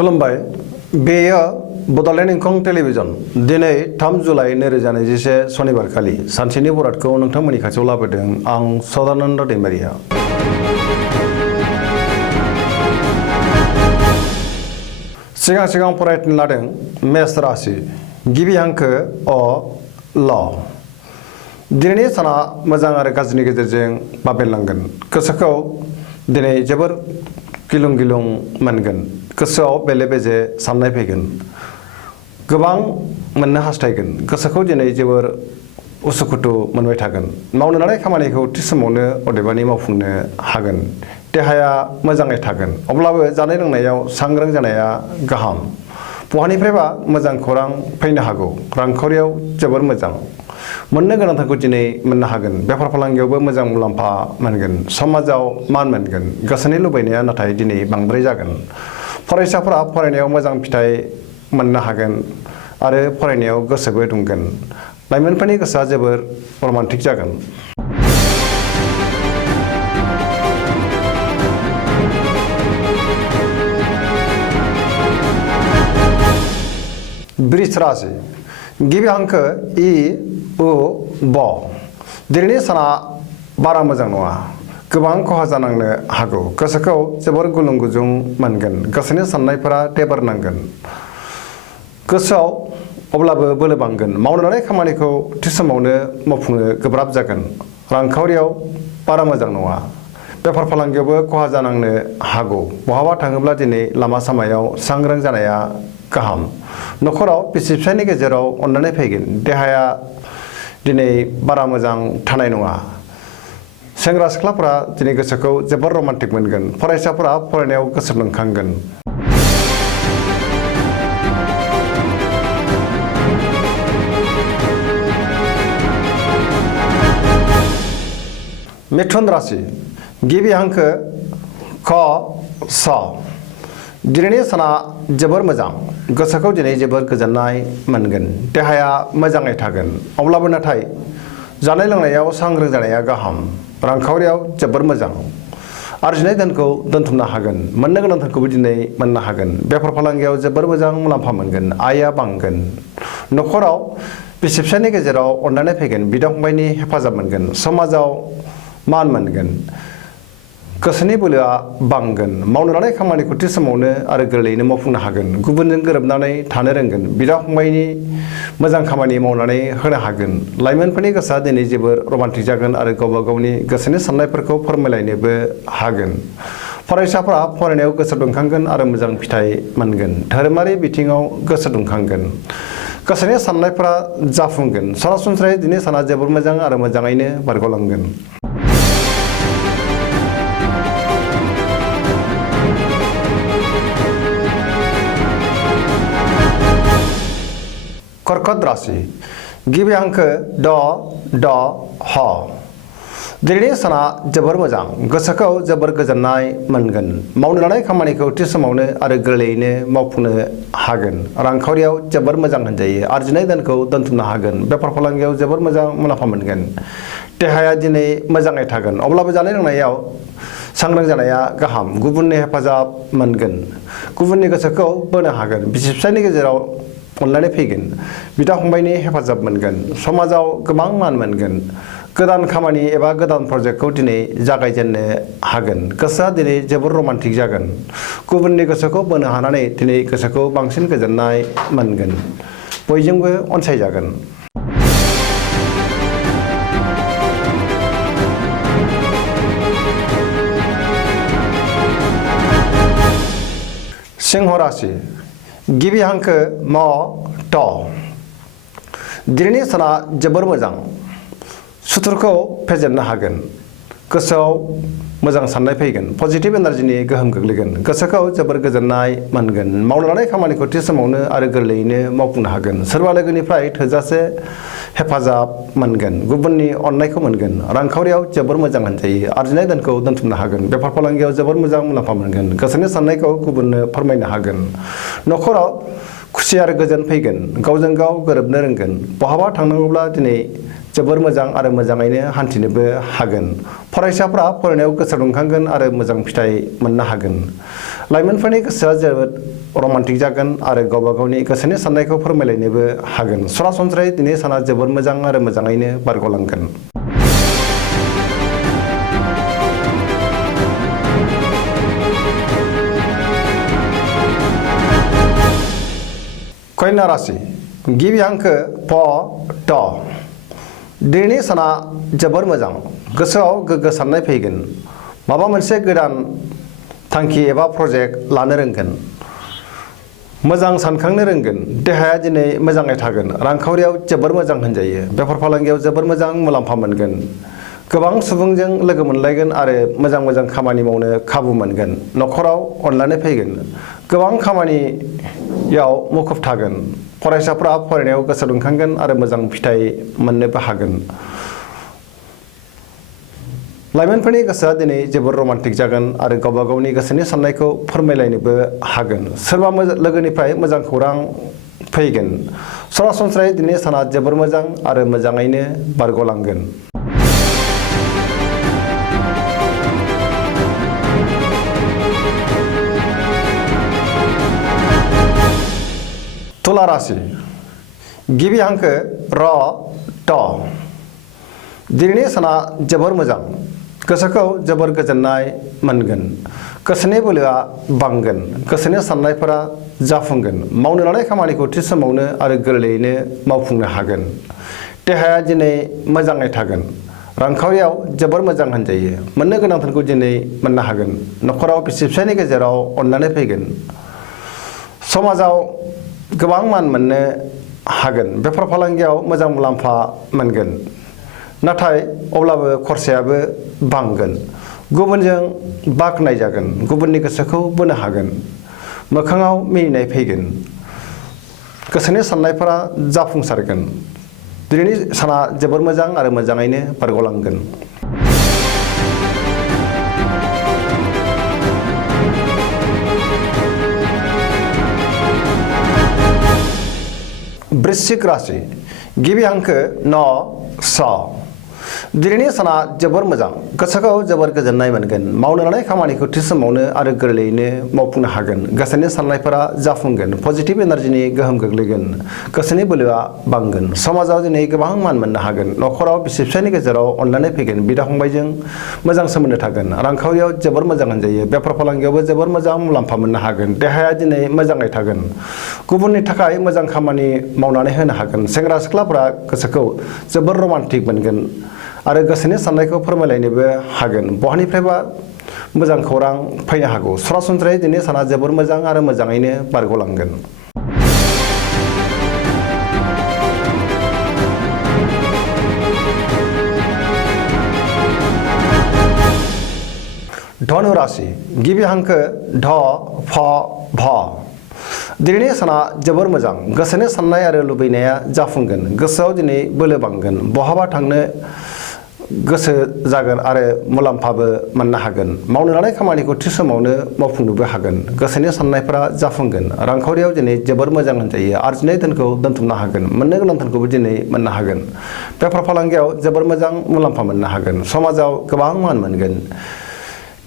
खुलुमबाय बेयो बड'लेण्ड इंखं टेलिभिजन दिनै 3 जुलाइ 2021 शनिबार खालि सानसेनि बरादखौ नोंथांमोननि खाथियाव लाबोदों आं सदानन्द दैमारिया। सिगां फरायनो लादों मेष राशि गिबि हांखो अ ल। दिनैनि साना मोजां आरो गाज्रिनि गेजेरजों बाबेनलांगोन। गोसोखौ दिनै जोबोर गिलुं गिलुं मोनगोन। गोसोआव बेले बेजे साननाय फैगोन। गोबां मोननो हास्थायगोन। गोसोखौ दिनै जोबोर उसुखुथु मोनबाय थागोन। मावनो लानाय खामानिखौ थि समावनो अदेबानि मावफुंनो हागोन। देहाया मोजाङै थागोन। अब्लाबो जानाय लोंनायाव सांग्रां जानाया गाहाम। बहानिफ्रायबा मोजां खौरां फैनो हागौ। रांखावरियाव जोबोर मोजां। मोननो गोनांथारखौ दिनै मोननो हागोन। बेफार फालांगियावबो मोजां मुलाम्फा मोनगोन। समाजाव मान मोनगोन। गोसोनि लुबैनाया नाथाय दिनै बांद्राय जागोन। फरायसाफोरा फरायनायाव मोजां फिथाइ मोननो हागोन आरो फरायनायाव गोसोबो दुंगोन। लाइमोनफोरनि गोसोआ जोबोर रमान्टिक जागोन। वृष राशि गिबि हांखो इ उ ब। दिनैनि साना बारा मोजां नङा। गोबां खहा जानांनो हागौ। गोसोखौ जोबोर गुलुं गुजुं मोनगोन। गोसोनि साननायफोरा टेबार नांगोन। गोसोआव अब्लाबो बोलो बांगोन। मावनो लानाय खामानिखौ थि समावनो मावफुंनो गोब्राब जागोन। रांखावरियाव बारा मोजां नङा। बेफार फालांगियावबो खहा जानांनो हागौ। बहाबा थाङोब्ला दिनै लामा सामायाव सांग्रां जानाया गाहाम। न'खराव बिसि फिसायनि गेजेराव अनलायनाय फैगोन। देहाया दिनै बारा मोजां थानाय नङा। सेंग्रा सिख्लाफोरा दिनै गोसोखौ जोबोर रमान्टिक मोनगोन। फरायसाफोरा फरायनायाव गोसो दुंखांगोन। मिथुन राशि गिबि हांखो ख स। दिनैनि साना जोबोर मोजां। गोसोखौ दिनै जोबोर गोजोननाय मोनगोन। देहाया मोजाङै थागोन। अब्लाबो नाथाय जानाय लोंनायाव सांग्रां जानाया गाहाम। रांखावरियाव जोबोर मोजां। आरजिनाय धोनखौ दोनथुमनो हागोन। मोननो गोनांथारखौबो दिनै मोननो हागोन। बेफार फालांगियाव जोबोर मोजां मुलाम्फा मोनगोन। आयआ बांगोन। न'खराव बिसि फिसायनि गेजेराव अनलायनाय फैगोन। बिदा फंबायनि हेफाजाब मोनगोन। समाजाव मान मोनगोन। गोसोनि बोलोआ बांगोन। मावनो लानाय खामानिखौ थि समावनो आरो गोरलैयैनो मावफुंनो हागोन। गुबुनजों गोरोबनानै थानो रोंगोन। बिदा फंबायनि मोजां खामानि मावनानै होनो हागोन। लाइमोनफोरनि गोसोआ दिनै जोबोर रमान्टिक जागोन आरो गावबा गावनि गोसोनि साननायफोरखौ फोरमायलायनोबो हागोन। फरायसाफोरा फरायनायाव गोसो दुंखांगोन आरो मोजां फिथाइ मोनगोन। धोरोमारि बिथिङाव गोसो दुंखांगोन। गोसोनि साननायफोरा जाफुंगोन। सरासनस्रायै दिनै साना जोबोर मोजां आरो मोजाङैनो बारग'लांगोन। कर्कट राशि गिबि हांखो ड ड ह। दिनैनि साना जोबोर मोजां। गोसोखौ जोबोर गोजोननाय मोनगोन। मावनो लानाय खामानिखौ थि समावनो आरो गोरलैयैनो मावफुंनो हागोन। रांखावरियाव जोबोर मोजां होनजायो। आरजिनाय धोनखौ दोनथुमनो हागोन। बेफार फालांगियाव जोबोर मोजां मुलाम्फा मोनगोन। देहाया दिनै मोजाङै थागोन। अब्लाबो जानाय लोंनायाव सांग्रां जानाया गाहाम। गुबुननि हेफाजाब मोनगोन। गुबुननि गोसोखौ बोनो हागोन। बिसि फिसायनि गेजेराव अनलायनाय फैगोन। बिदा फंबायनि हेफाजाब मोनगोन। समाजाव गोबां मान मोनगोन। गोदान खामानि एबा गोदान प्रजेक्टखौ दिनै जागायजेननो हागोन। गोसोआ दिनै जोबोर रमान्टिक जागोन। गुबुननि गोसोखौ बोनो हानानै दिनै गोसोखौ बांसिन गोजोननाय मोनगोन। बयजोंबो अनसायजागोन। सिंह राशि गिबि हांखो म ट। दिनैनि साना जोबोर मोजां। सुथुरखौ फेजेननो हागोन। गोसोआव मोजां साननाय फैगोन। पजिटिभ एनार्जिनि गोहोम गोग्लैगोन। गोसोखौ जोबोर गोजोननाय मोनगोन। मावनो लानाय खामानिखौ थि समावनो आरो गोरलैयैनो मावफुंनो हागोन। सोरबा लोगोनिफ्राय थोजासे हेफाजाब मोनगोन। गुबुननि अननायखौ मोनगोन। रांखावरियाव जोबोर मोजां होनजायो। आरजिनाय धोनखौ दोनथुमनो हागोन। बेफार फालांगियाव जोबोर मोजां मुलाम्फा मोनगोन। गोसोनि साननायखौ गुबुननो फोरमायनो हागोन। न'खराव खुसि आरो गोजोन फैगोन। गावजों गाव गोरोबनो रोंगोन। बहाबा थांनांगौब्ला दिनै जोबोर मोजां आरो मोजाङैनो हान्थिनोबो हागोन। फरायसाफ्रा फरायनायाव गोसो दुंखांगोन आरो मोजां फिथाइ मोननो हागोन। लाइमोनफोरनि गोसोआ जोबोद रमान्टिक जागोन आरो गावबा गावनि गोसोनि साननायखौ फोरमायलायनोबो हागोन। सरासनस्रायै दिनै साना जोबोर मोजां आरो मोजाङैनो बारग'लांगोन। कन्या राशि गिबि हांखो प ट दिनैनि साना जोबोर मोजां। गोसोआव गोग्गो साननाय फैगोन। माबा मोनसे गोदान थांखि एबा प्रजेक्ट लानो रोंगोन। मोजां सानखांनो रोंगोन। देहाया दिनै मोजाङै थागोन। रांखावरियाव जोबोर मोजां होनजायो। बेफार फालांगियाव जोबोर मोजां मुलाम्फा मोनगोन। गोबां सुबुंजों लोगो मोनलायगोन आरो मोजां खामानि मावनो खाबु मोनगोन। न'खराव अनलायनाय फैगोन। गोबां खामानियाव मुखुब थागोन। फरायसाफ्रा फरायनायाव गोसो दुंखांगोन आरो मोजां फिथाइ मोननोबो हागोन। लाइमोनफोरनि गोसोआ दिनै जोबोर रमान्टिक जागोन आरो गावबा गावनि गोसोनि साननायखौ फोरमायलायनोबो हागोन। सोरबा लोगोनिफ्राय मोजां खौरां फैगोन। सरासनस्रायै दिनै साना जोबोर मोजां आरो मोजाङैनो बारग'लांगोन। तुला राशि गिबि हांखो र ट दिनैनि साना जोबोर मोजां। गोसोखौ जोबोर गोजोननाय मोनगोन। गोसोनि बोलोआ बांगोन। गोसोनि साननायफोरा जाफुंगोन। मावनो लानाय खामानिखौ थि समावनो आरो गोरलैयैनो मावफुंनो हागोन। देहाया दिनै मोजाङै थागोन। रांखावरियाव जोबोर मोजां होनजायो। मोननो गोनांफोरखौ दिनै मोननो हागोन। न'खराव बिसि फिसायनि गेजेराव अनलायनाय फैगोन। समाजाव गोबां मान मोननो हागोन। बेफार फालांगियाव मोजां मुलाम्फा मोनगोन। नाथाय अब्लाबो खरसायाबो बांगोन। गुबुनजों बाख्नाय जागोन। गुबुननि गोसोखौ बोनो हागोन। मोखाङाव मिनिनाय फैगोन। गोसोनि साननायफोरा जाफुंसारगोन। दिनैनि साना जोबोर मोजां आरो मोजाङैनो बारग'लांगोन। वृश्चिक राशि गिबि हांखो न स दिनैनि साना जोबोर मोजां। गोसोखौ जोबोर गोजोननाय मोनगोन। मावनो लानाय खामानिखौ थि समावनो आरो गोरलैयैनो मावफुंनो हागोन। गोसोनि साननायफोरा जाफुंगोन। पजिटिभ एनार्जिनि गोहोम गोग्लैगोन। गोसोनि बोलोआ बांगोन। समाजाव दिनै गोबां मान मोननो हागोन। न'खराव बिसि फिसायनि गेजेराव अनलायनाय फैगोन। बिदा फंबायजों मोजां सोमोन्दो थागोन। रांखावरियाव जोबोर मोजां होनजायो। बेफार फालांगियावबो जोबोर मोजां मुलाम्फा मोननो हागोन। देहाया दिनै मोजाङै थागोन। गुबुननि थाखाय मोजां खामानि मावनानै होनो हागोन। सेंग्रा सिख्लाफोरा गोसोखौ जोबोर रमान्टिक मोनगोन आरो गोसोनि साननायखौ फोरमायलायनोबो हागोन। बहानिफ्रायबा मोजां खौरां फैनो हागौ। सरासनस्रायै दिनै साना जोबोर मोजां आरो मोजाङैनो बारग'लांगोन। धनु राशि गिबि हांखो ध फ भ दिनैनि साना जोबोर मोजां। गोसोनि साननाय आरो लुबैनाया जाफुंगोन। गोसोआव दिनै बोलो बांगोन। बहाबा थांनो गोसो जागोन आरो मुलाम्फाबो मोननो हागोन। मावनो लानाय खामानिखौ थि समावनो मावफुंनोबो हागोन। गोसोनि साननायफोरा जाफुंगोन। रांखावरियाव दिनै जोबोर मोजां होनजायो। आरजिनाय धोनखौ दोनथुमनो हागोन। मोननो गोनां धोनखौबो दिनै मोननो हागोन। बेफार फालांगियाव जोबोर मोजां मुलाम्फा मोननो हागोन। समाजाव गोबां मान मोनगोन।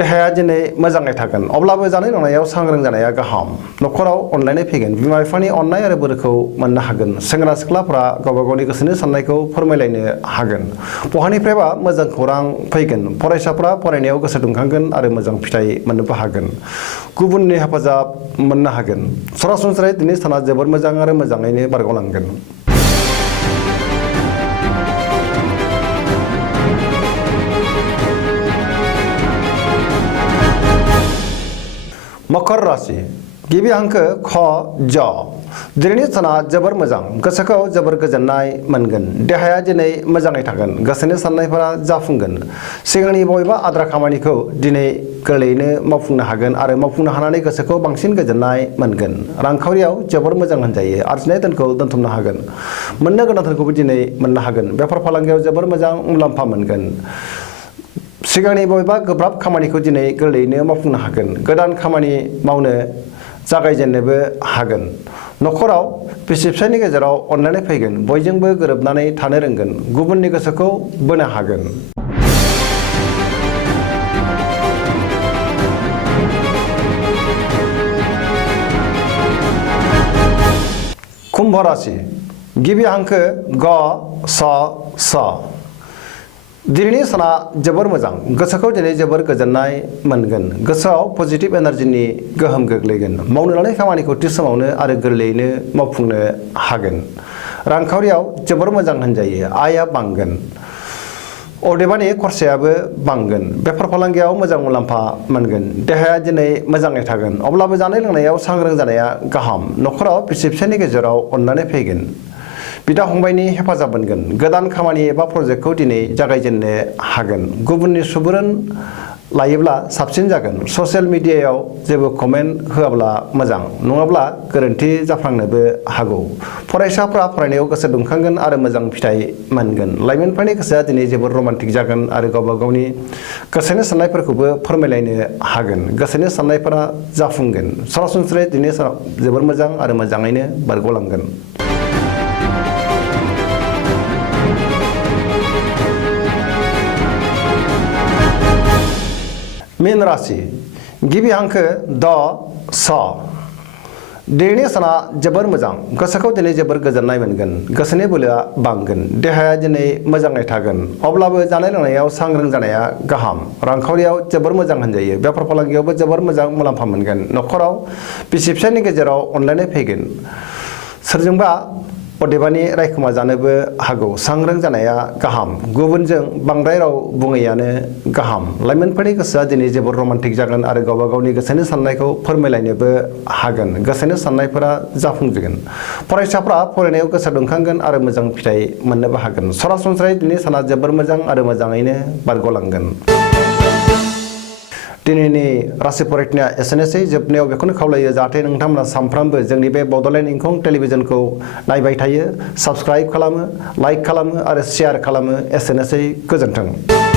देहाया दिनै मोजाङै थागोन। अब्लाबो जानाय लोंनायाव सांग्रां जानाया गाहाम। न'खराव अनलायनाय फैगोन। बिमा बिफानि अननाय आरो बोरखौ मोननो हागोन। सेंग्रा सिख्लाफ्रा गावबा गावनि गोसोनि साननायखौ फोरमायलायनो हागोन। बहानिफ्रायबा मोजां खौरां फैगोन। फरायसाफ्रा फरायनायाव गोसो दुंखांगोन आरो मोजां फिथाइ मोननोबो हागोन। गुबुननि हेफाजाब मोननो हागोन। सरासनस्रायै दिनै साना जोबोर मोजां आरो मोजाङैनो बारग'लांगोन। मकर राशि गिबि हांखो ख ज दिनैनि साना जोबोर मोजां। गोसोखौ जोबोर गोजोननाय मोनगोन। देहाया दिनै मोजाङै थागोन। गोसोनि साननायफोरा जाफुंगोन। सिगांनि बबेबा आद्रा खामानिखौ दिनै गोरलैयैनो मावफुंनो हागोन आरो मावफुंनो हानानै गोसोखौ बांसिन गोजोननाय मोनगोन। रांखावरियाव जोबोर मोजां होनजायो। आरजिनाय धोनखौ दोनथुमनो हागोन। मोननो गोनां धोनखौबो दिनै मोननो हागोन। बेफार फालांगियाव जोबोर मोजां मुलाम्फा मोनगोन। सिगांनि बबेबा गोब्राब खामानिखौ दिनै गोरलैयैनो मावफुंनो हागोन। गोदान खामानि मावनो जागायजेननोबो हागोन। न'खराव बिसि फिसायनि गेजेराव अनलायनाय फैगोन। बयजोंबो गोरोबनानै थानो रोंगोन। गुबुननि गोसोखौ बोनो हागोन। कुम्भ राशि गिबि हांखो ग स स दिनैनि साना जोबोर मोजां गोसोखौ दिनै जोबोर गोजोननाय मोनगोन गोसोआव पजिटिभ एनार्जिनि गोहोम गोग्लैगोन मावनो लानाय खामानिखौ थि समावनो आरो गोरलैयैनो मावफुंनो हागोन रांखावरियाव जोबोर मोजां होनजायो आयआ बांगोन अदेबानि खरसायाबो बांगोन बेफार फालांगियाव मोजां मुलाम्फा मोनगोन देहाया दिनै मोजाङै थागोन अब्लाबो जानाय लोंनायाव सांग्रां जानाया गाहाम नखराव बिसि फिसायनि गेजेराव अननानै फैगोन बिदा फंबायनि हेफाजाब मोनगोन गोदान खामानि एबा प्रजेक्टखौ दिनै जागायजेननो हागोन गुबुननि सुबुरुन लायोब्ला साबसिन जागोन ससियेल मिडियायाव जेबो कमेन्ट होआब्ला मोजां नङाब्ला गोरोन्थि जाफ्लांनोबो हागौ फरायसाफ्रा फरायनायाव गोसो दुंखांगोन आरो मोजां फिथाइ मोनगोन लाइमोनफोरनि गोसोआ दिनै जोबोर रमान्टिक जागोन आरो गावबा गावनि गोसोनि साननायफोरखौबो फोरमायलायनो हागोन गोसोनि साननायफोरा जाफुंगोन सरासनस्रायै दिनै जोबोर मोजां आरो मोजाङैनो बारग'लांगोन मीन राशि गिबि हांखो द स दिनैनि साना जोबोर मोजां गोसोखौ दिनै जोबोर गोजोननाय मोनगोन गोसोनि बोलोआ बांगोन देहाया दिनै मोजाङै थागोन अब्लाबो जानाय लोंनायाव सांग्रां जानाया गाहाम रांखावरियाव जोबोर मोजां होनजायो बेफार फालांगियावबो जोबोर मोजां मुलाम्फा मोनगोन नखराव बिसि फिसायनि गेजेराव अनलायनाय फैगोन सोरजोंबा अदेबानि रायखुमा जानोबो हागौ सांग्रां जानाया गाहाम गुबुनजों बांद्राय राव बुङैयानो गाहाम लाइमोनफोरनि गोसोआ दिनै जोबोर रमान्टिक जागोन आरो गावबा गावनि गोसोनि साननायखौ फोरमायलायनोबो हागोन गोसोनि साननायफोरा जाफुंजोबगोन फरायसाफ्रा फरायनायाव गोसो दुंखांगोन आरो मोजां फिथाइ मोननोबो हागोन सरासनस्रायै दिनै साना जोबोर मोजां आरो मोजाङैनो बारग'लांगोन दिनैनि राशि फरायनाया एसेनोसै जोबनायाव बेखौनो खावलायो जाहाथे नोंथांमोना सानफ्रामबो जोंनि बे बड'लेण्ड इंखं टेलिभिजनखौ नायबाय थायो साबस्क्राइब खालामो लाइक खालामो आरो शेयार खालामो एसेनोसै गोजोन्थों